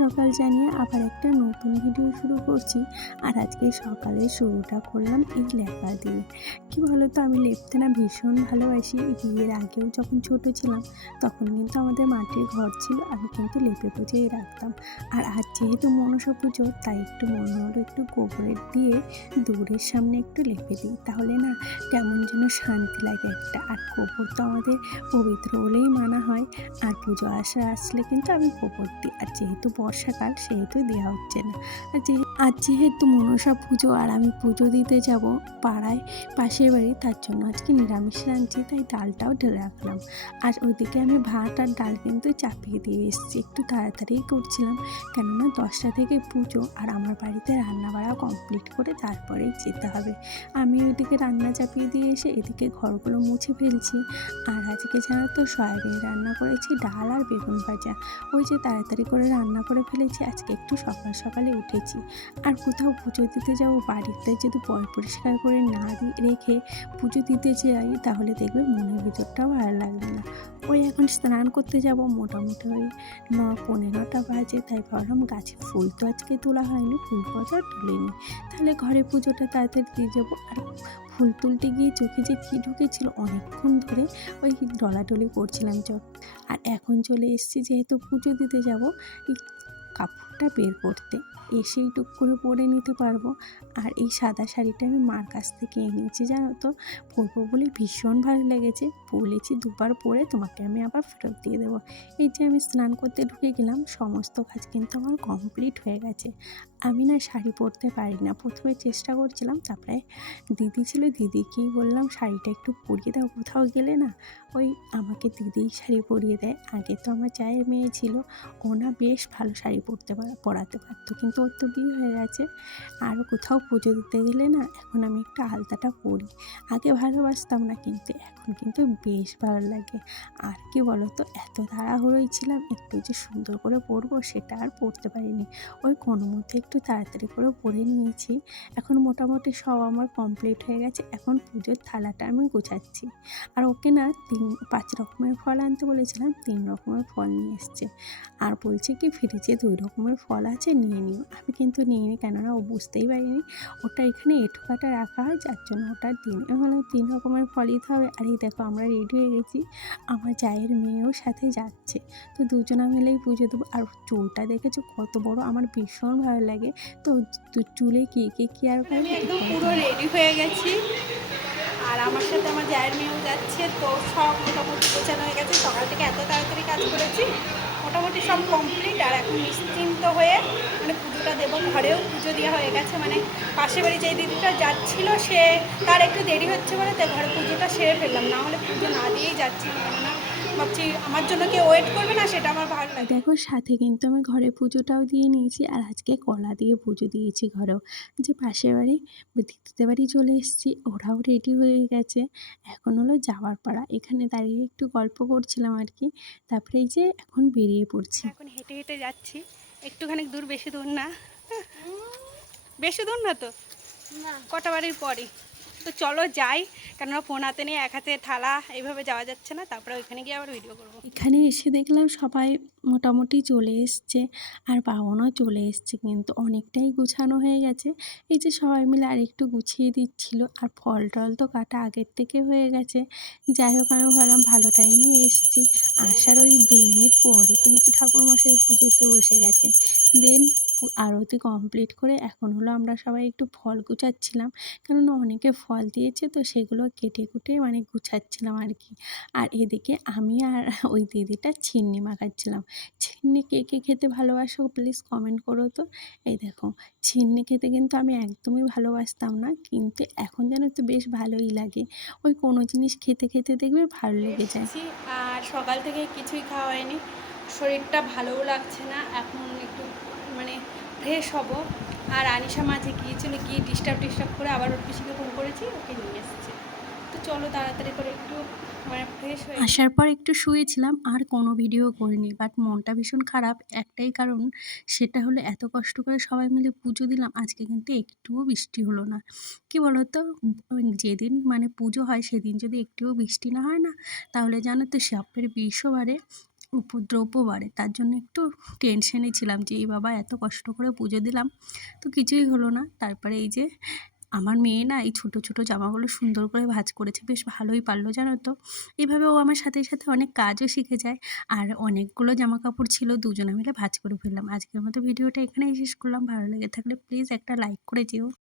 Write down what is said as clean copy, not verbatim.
সকাল জানিয়ে আবার একটা নতুন ভিডিও শুরু করছি। আর আজকে সকালে শুরুটা করলাম এই লেপা দিয়ে। কি বলো তো, আমি লেপতে না ভীষণ ভালোবাসি। বিয়ের আগেও যখন ছোট ছিলাম তখন কিন্তু আমাদের মাটির ঘর ছিল, আমি কিন্তু লেপে পুজোই রাখতাম। আর আজ যেহেতু মনসা পুজো, তাই একটু মনে হলো একটু গোবরের দিয়ে দূরের সামনে একটু লেপে দিই, তাহলে না কেমন যেন শান্তি লাগে একটা। আর গোবর তো আমাদের পবিত্র বলেই মানা হয়। আর পুজো আসলে কিন্তু আমি গোবর দিই। আর যেহেতু বর্ষাকাল সেহেতু দেওয়া হচ্ছে না। আর যেহেতু মনসা পুজো আর আমি পুজো দিতে যাব পাড়ায় পাশের বাড়ি, তার জন্য আজকে নিরামিষ রাঁধছি, তাই ডালটাও ঢেলে রাখলাম। আর ওইদিকে আমি ভাত আর ডাল কিন্তু চাপিয়ে দিয়ে এসেছি, একটু তাড়াতাড়ি করছিলাম, কেননা 10টা থেকে পুজো আর আমার বাড়িতে রান্না বাড়া কমপ্লিট করে তারপরেই যেতে হবে। আমি ওইদিকে রান্না চাপিয়ে দিয়ে এসে এদিকে ঘরগুলো মুছে ফেলছি। আর আজকে জানো তো সয়াবিন রান্না করেছি, ডাল আর বেগুন ভাজা। ওই যে তাড়াতাড়ি করে রান্না করে ফেলেছি, আজকে একটু সকাল সকালে উঠেছি। আর কোথাও পুজো দিতে যাবো, বাড়িতে যদি পরিষ্কার করে না রেখে পুজো দিতে যাই, তাহলে দেখবে মনের ভিতরটাও ভালো লাগবে না। ওই এখন স্নান করতে যাব, মোটামুটি ওই 9:15টা বাজে, তাই ভাবলাম গাছে ফুল তো আজকে তোলা হয়নি, ফুল কথা তুলিনি, তাহলে ঘরে পুজোটা তাড়াতাড়ি দিয়ে যাবো। আর ফুল তুলতে গিয়ে চোখে যে কী ঢুকেছিল, অনেকক্ষণ ধরে ওই ডলাডলি করছিলাম চোখ। আর এখন চলে এসেছি, যেহেতু পুজো দিতে যাব, এই কাপড়টা বের করতে এসেই টুক করে পরে নিতে পারবো। আর এই সাদা শাড়িটা আমি মার কাছ থেকে এনেছি, জানো তো, পরবো বলে ভীষণ ভালো লেগেছে। বলেছি দুবার পরে তোমাকে আমি আবার ফেরত দিয়ে দেবো। এই যে আমি স্নান করতে ঢুকে গেলাম, সমস্ত কাজ কিন্তু আমার কমপ্লিট হয়ে গেছে। আমি না শাড়ি পরতে পারি না, প্রথমে চেষ্টা করছিলাম, তারপরে দিদি ছিল, দিদিকেই বললাম শাড়িটা একটু পরিয়ে দাও কোথাও গেলে না। ওই আমাকে দিদিই শাড়ি পরিয়ে দেয়। আগে তো আমার চায়ের মেয়ে ছিল, ও না বেশ ভালো শাড়ি পরাতে পারতো, কিন্তু ওর তো বিয়ে হয়ে গেছে। আর কোথাও পুজো দিতে গেলে না এখন আমি একটু আলতাটা পরি। আগে ভালোবাসতাম না, কিন্তু এখন কিন্তু বেশ ভালো লাগে। আর কি বলো তো, এত তাড়াহুড়োই ছিলাম, একটু যে সুন্দর করে পরবো সেটা আর পরতে পারিনি। ওই কোনো মধ্যে একটু তাড়াতাড়ি করে পরে নিয়েছি। এখন মোটামুটি সব আমার কমপ্লিট হয়ে গেছে, এখন পুজোর থালাটা আমি গোছাচ্ছি। আর ওকে না 5 রকমের ফল আনতে বলেছিলাম, 3 রকমের ফল নিয়ে এসছে। আর বলছে কি ফ্রিজে 2 রকমের ফল আছে, নিয়ে নিও। আমি কিন্তু নিইনি, কেননা ও বুঝতেই পারিনি ওটা এখানে এঁঠো কাটা রাখা হয়, যার জন্য ওটা দিন হলো 3 রকমের ফল দিতে হবে। আর এই দেখো আমরা রেডি হয়ে গেছি, আমার জায়ের মেয়েও সাথে যাচ্ছে। তো দুজনা মিলেই পুজো দেবো। আর চুলটা দেখেছো কত বড়, আমার ভীষণ ভালো লাগে। তো চুলে কি আর আমি করবে, একদম পুরো রেডি হয়ে গেছি, আর আমার সাথে আমার জায়ের মেয়েও যাচ্ছে। তো সব মোটামুটি গোছানো হয়ে গেছে, সকাল থেকে এত তাড়াতাড়ি কাজ করেছি, মোটামুটি সব কমপ্লিট। আর এখন নিশ্চিন্ত হয়ে মানে পুজোটা দেবো। ঘরেও পুজো দেওয়া হয়ে গেছে, মানে পাশে বাড়ি যে দিদিটা যাচ্ছিলো সে তার একটু দেরি হচ্ছে বলে তাই ঘরে পুজোটা সেরে ফেললাম, না হলে পুজো না দিয়েই যাচ্ছিলাম, কেননা ভাবছি আমার জন্য কেউ ওয়েট করবে না, সেটা আমার ভালো লাগে। দেখো সাথে কিন্তু আমি ঘরে পুজোটাও দিয়ে নিয়েছি। আর আজকে কলা দিয়ে পুজো দিয়েছি ঘরেও। যে পাশের বাড়ি দিদিদের বাড়ি চলে এসেছি, ওরাও রেডি হয়ে গেছে। এখন হলো যাওয়ার পাড়া, এখানে দাঁড়িয়ে একটু গল্প করছিলাম আর কি। তারপরে এই যে এখন বেরিয়ে পড়ছি। এখন হেঁটে হেঁটে যাচ্ছি, একটুখানি দূর, বেশি দূর না, বেশি দূর না তো, কটা বাড়ির পরে। তো চলো যাই, কেননা ফোন হাতে নিয়ে এক হাতে থালা এইভাবে যাওয়া যাচ্ছে না, তারপরে ওইখানে গিয়ে আবার ভিডিও করবো। এখানে এসে দেখলাম সবাই মোটামুটি চলে এসছে, আর বাবনও চলে এসছে, কিন্তু অনেকটাই গুছানো হয়ে গেছে। এই যে সবাই মিলে আর একটু গুছিয়ে দিচ্ছিল। আর ফল টল তো কাটা আগের থেকে হয়ে গেছে। যাই হোক, আমি ভাবলাম ভালো টাইমে এসছি। আসার ওই 2 মিনিট পরে কিন্তু ঠাকুরমশাই পুজোতে বসে গেছে। দেন আরতি কমপ্লিট করে এখন হলো আমরা সবাই একটু ফল গুছাচ্ছিলাম, কেননা অনেকে ফল দিয়েছে, তো সেগুলো কেটে কুটে মানে গুছাচ্ছিলাম আর কি। আর এদিকে আমি আর ওই দিদিটা ছিন্নি মাখাচ্ছিলাম। ছিন্নি কে কে খেতে ভালোবাসো প্লিজ কমেন্ট করো তো। এই দেখো, ছিন্নি খেতে কিন্তু আমি একদমই ভালোবাসতাম না, কিন্তু এখন যেন তো বেশ ভালোই লাগে। ওই কোনো জিনিস খেতে খেতে দেখবে ভালো লেগে যায়। এসেছি, আর সকাল থেকে কিছুই খাওয়া হয়নি, শরীরটা ভালোও লাগছে না, এখন একটু মানে ফ্রেশ হব। আর আনিশা মাঝে গিয়েছিল, গিয়ে ডিস্টার্ব করে আবার ওর পিসিকে ফোন করেছি, ওকে নিয়ে এসেছে। তো চলো তাড়াতাড়ি করে একটু মানে ফ্রেশ হয়ে নিই। আসার পর একটু শুয়েছিলাম, আর কোনো ভিডিও করিনি। বাট মনটা ভীষণ খারাপ, একটাই কারণ, সেটা হলো এত কষ্ট করে সবাই মিলে পুজো দিলাম, আজকে কিন্তু একটুও বৃষ্টি হলো না। কি বলতো, যেদিন মানে পুজো হয় সেদিন যদি একটুও বৃষ্টি না হয় না, তাহলে জানো তো সাপের বিষও বাড়ে। উপদ্রবও বাড়ে, তার জন্য একটু টেনশনে ছিলাম যে এই বাবা এত কষ্ট করে পুজো দিলাম তো কিছুই হলো না। তারপরে এই যে আমার মেয়ে না এই ছোট ছোট জামাগুলো সুন্দর করে ভাঁজ করেছে, বেশ ভালোই পারলো জানো তো। এভাবে ও আমার সাথে সাথে অনেক কাজও শিখে যায়। আর অনেকগুলো জামা কাপড় ছিল, দুজনে মিলে ভাঁজ করে ফেললাম। আজকের মতো ভিডিওটা এখানেই শেষ করলাম। ভালো লেগে থাকলে প্লিজ একটা লাইক করে যেও।